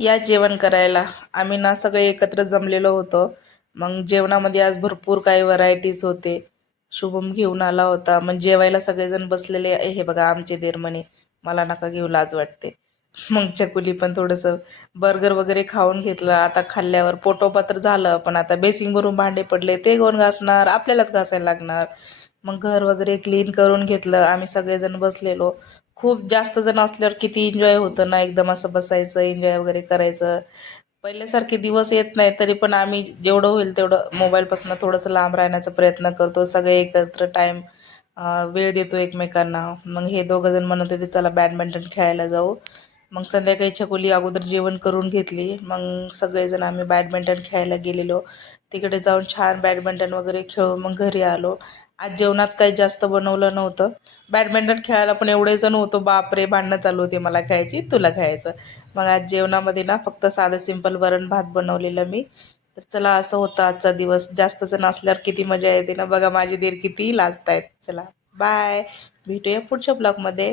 या जेवण करायला. आम्ही ना सगळे एकत्र जमलेलो होतो. मग जेवणामध्ये आज भरपूर काही व्हरायटीज होते. शुभम घेऊन आला होता. मग जेवायला सगळेजण बसलेले. हे बघा आमचे देर म्हणे मला नका घेऊ, लाज वाटते. मग चकुली पण थोडंसं बर्गर वगैरे खाऊन घेतलं. आता खाल्ल्यावर पोटोपा तर झालं, पण आता बेसिंग भरून भांडे पडले, ते कोण घासणार? आपल्यालाच घासायला लागणार. मग घर वगैरे क्लीन करून घेतलं. आम्ही सगळेजण बसलेलो. खूप जास्त जण असल्यावर किती एन्जॉय होतं ना, एकदम असं बसायचं, एन्जॉय वगैरे करायचं. पहिल्यासारखे दिवस येत नाही, तरी पण आम्ही जेवढं होईल तेवढं मोबाईलपासून थोडंसं लांब राहण्याचा प्रयत्न करतो. सगळे एकत्र टाईम वेळ देतो एकमेकांना. मग हे दोघं जण म्हणत होते चला बॅडमिंटन खेळायला जाऊ. मग संध्याकाळी छकुली अगोदर जेवण करून घेतली. मग सगळेजण आम्ही बॅडमिंटन खेळायला गेलेलो. तिकडे जाऊन छान बॅडमिंटन वगैरे खेळून मग घरी आलो. आज जेवणात काही जास्त बनवलं नव्हतं. बॅडमिंटन खेळायला पण एवढे जण होतो, बापरे, भांडणं चालू होते, मला खेळायची तुला खेळायचं. मग आज जेवणामध्ये ना फक्त साधं सिंपल वरण भात बनवलेलं मी. तर चला, असं होतं आजचा दिवस. जास्त जण असल्यावर किती मजा येते ना. बघा माझी दीर किती लाजतायत. चला बाय, भेटूया पुढच्या ब्लॉगमध्ये.